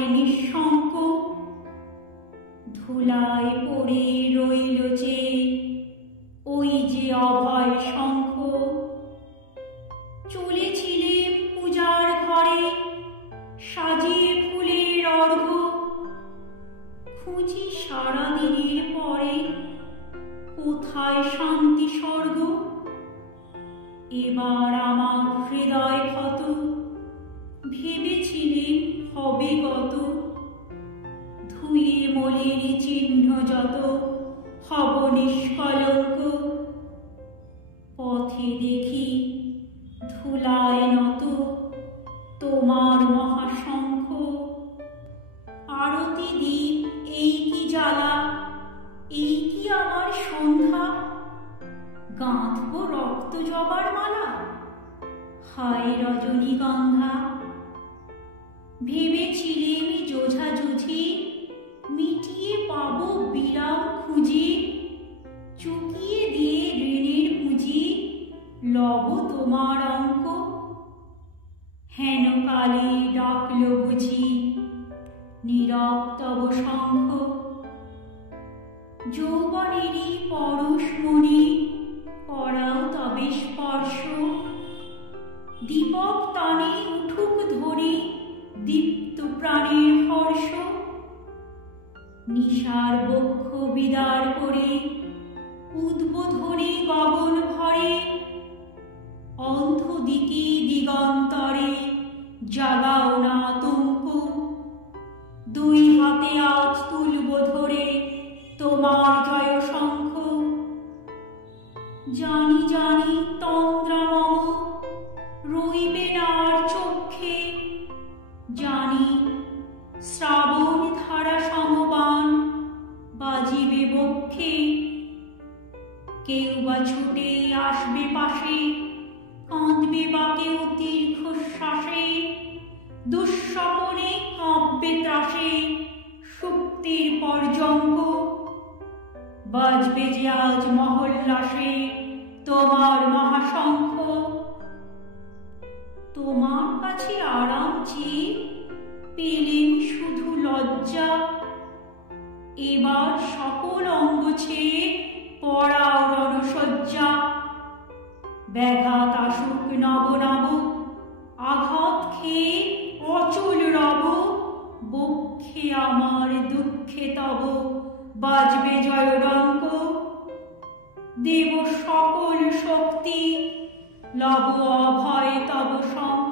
হায় নিঃশঙ্ক, ধুলায় পড়ে রইল যে ওই যে অভয় শঙ্খ। চলেছিলেম পূজার ঘরে সাজিয়ে ফুলের অর্ঘ্য, খুঁজি সারা দিনের পরে কোথায় শান্তি স্বর্গ। এবার আমার হৃদয় ক্ষত, ভেবেছিলেম হবে কত, ধুয়ে মলিন চিহ্ন যত হব নিষ্কলঙ্ক। পথে দেখি ধুলায় নত তোমার মহাশঙ্খ, আরতি দ্বীপ এই কি জ্বালা, এই কি আমার সন্ধ্যা, গাঁথব রক্ত জবার মালা, হায় রজনীগন্ধা। ভেবেছিলেম যোঝাযোঝি মিটিয়ে পাবো বিরাম খুঁজি, চুকিয়ে দিয়ে ঋণের পুঁজি লব তোমার অঙ্ক। হেন কালে ডাকল বুঝি নীরব তব শঙ্খ, যৌবনেরই পরশমণি করাও তবে স্পর্শ। দীপক টানে উঠুক ধ্বনি দীপ্ত প্রাণের হর্ষ, নিশার বক্ষ বিদার করে উদ্বোধনে গগন ভরে, অন্ধ দিকে দিগন্তরে জাগাও না আতঙ্ক। দুই হাতে আজ তুলব ধরে তোমার জয় শঙ্খ, জানি জানি তন্দ্রা মম রইবে না আর চক্ষে, জানি শ্রাবণ ধারা সমবান বাজিবে বক্ষে। কেউ বা ছুটে আসবে পাশে, কাঁদবে বা কেউ দীর্ঘশ্বাসে, দুঃস্বপনে কাঁপবে ত্রাসে সুপ্তির পর্যঙ্ক। বাজবে যে আজ মহল্লাসে তোমার মহাশঙ্খ, তোমার কাছে আরাম চেয়ে পেলেম শুধু লজ্জা, এবার সকল অঙ্গ ছেয়ে পড়াও রণসজ্জা। ব্যাঘাত আসুক নব নব, আঘাত খেয়ে অচল রব, বক্ষে আমার দুঃখে তব বাজবে জয়ডঙ্ক। দেব সকল শক্তি লব অভয় তব শঙ্খ।